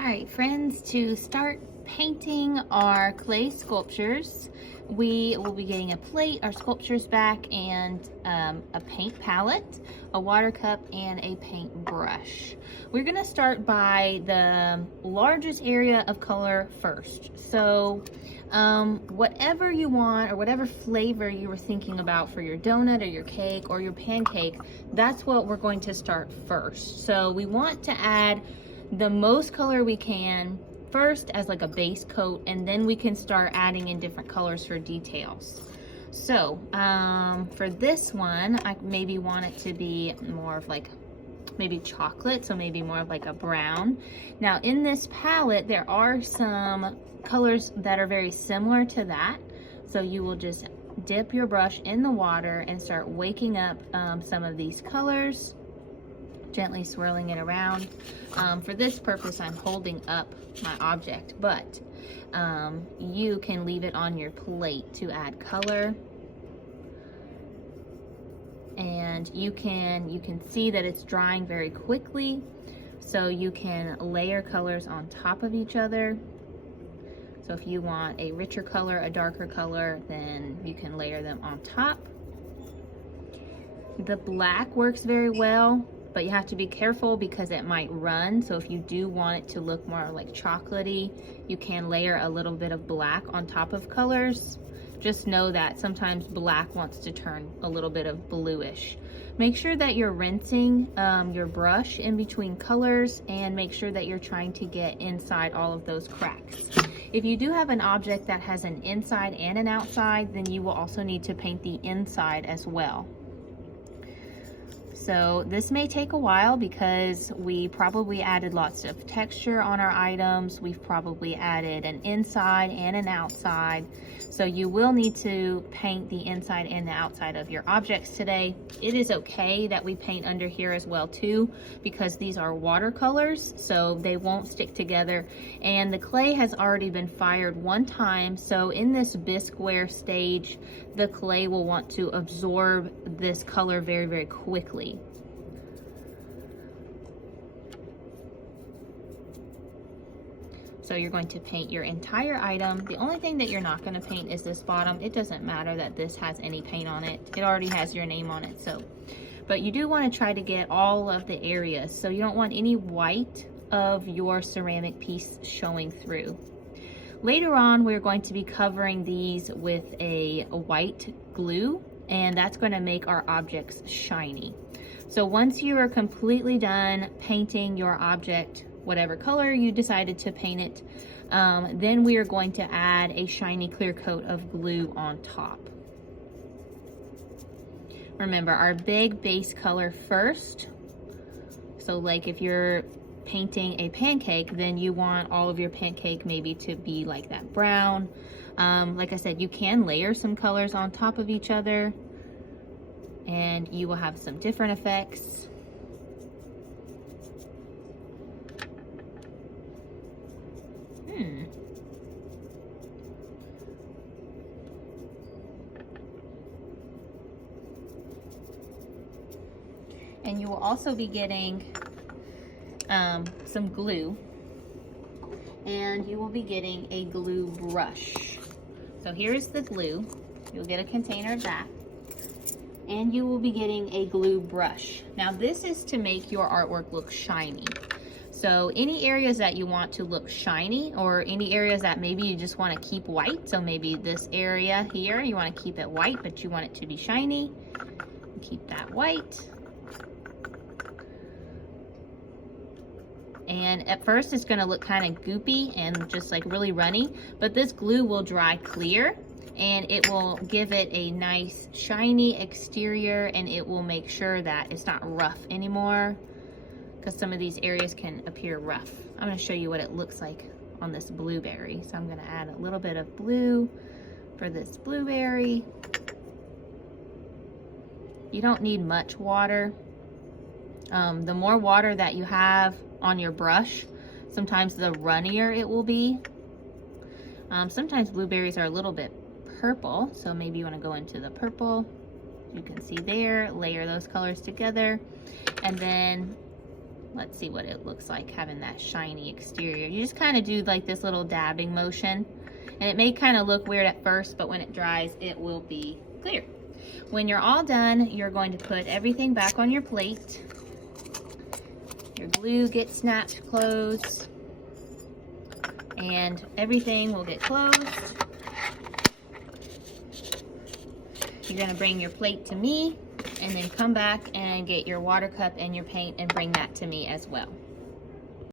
All right, friends, to start painting our clay sculptures, we will be getting a plate, our sculptures back, and a paint palette, a water cup, and a paint brush. We're gonna start by the largest area of color first. So whatever you want or whatever flavor you were thinking about for your donut or your cake or your pancake, that's what we're going to start first. So we want to add the most color we can first as like a base coat, and then we can start adding in different colors for details. So for this one, I maybe want it to be more of like maybe chocolate, so maybe more of like a brown. Now in this palette, there are some colors that are very similar to that. So you will just dip your brush in the water and start waking up some of these colors, gently swirling it around. For this purpose, I'm holding up my object, but you can leave it on your plate to add color. And you can see that it's drying very quickly, so you can layer colors on top of each other. So if you want a richer color, a darker color, then you can layer them on top. The black works very well, but you have to be careful because it might run. So if you do want it to look more like chocolatey, you can layer a little bit of black on top of colors. Just know that sometimes black wants to turn a little bit of bluish. Make sure that you're rinsing your brush in between colors, and make sure that you're trying to get inside all of those cracks. If you do have an object that has an inside and an outside, then you will also need to paint the inside as well. So this may take a while because we probably added lots of texture on our items. We've probably added an inside and an outside. So you will need to paint the inside and the outside of your objects today. It is okay that we paint under here as well too, because these are watercolors, so they won't stick together. And the clay has already been fired one time, so in this bisqueware stage, the clay will want to absorb this color very, very quickly. So you're going to paint your entire item. The only thing that you're not going to paint is this bottom. It doesn't matter that this has any paint on it. It already has your name on it. So, but you do want to try to get all of the areas. So you don't want any white of your ceramic piece showing through. Later on, we're going to be covering these with a white glue, and that's going to make our objects shiny. So once you are completely done painting your object, whatever color you decided to paint it, then we are going to add a shiny clear coat of glue on top. Remember, our big base color first. So like if you're painting a pancake, then you want all of your pancake maybe to be like that brown. Like I said, you can layer some colors on top of each other and you will have some different effects. And you will also be getting some glue, and you will be getting a glue brush. So here's the glue. You'll get a container of that, and you will be getting a glue brush. Now this is to make your artwork look shiny. So any areas that you want to look shiny, or any areas that maybe you just want to keep white, so maybe this area here, you want to keep it white, but you want it to be shiny, keep that white. And at first it's going to look kind of goopy and just like really runny, but this glue will dry clear and it will give it a nice shiny exterior, and it will make sure that it's not rough anymore, because some of these areas can appear rough. I'm going to show you what it looks like on this blueberry. So I'm going to add a little bit of blue for this blueberry. You don't need much water. The more water that you have on your brush, sometimes the runnier it will be. Sometimes blueberries are a little bit purple, so maybe you want to go into the purple. You can see there, layer those colors together, and then let's see what it looks like having that shiny exterior. You just kind of do like this little dabbing motion, and it may kind of look weird at first, but when it dries, it will be clear. When you're all done, you're going to put everything back on your plate. Your glue gets snapped closed, and everything will get closed. You're gonna bring your plate to me, and then come back and get your water cup and your paint and bring that to me as well.